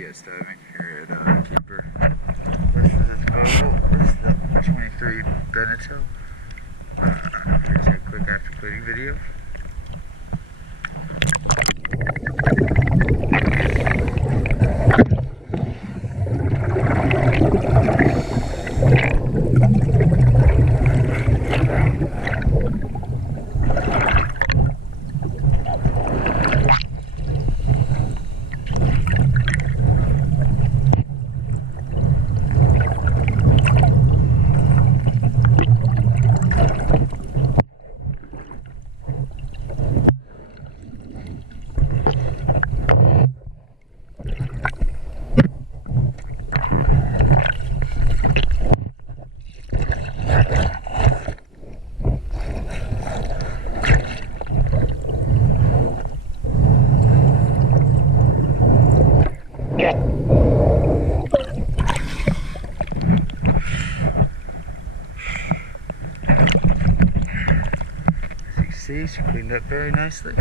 GPS diving here at Keeper. This is its boat. This is the 23 Beneteau. Here's a quick after quitting video. As you can see, she cleaned up very nicely.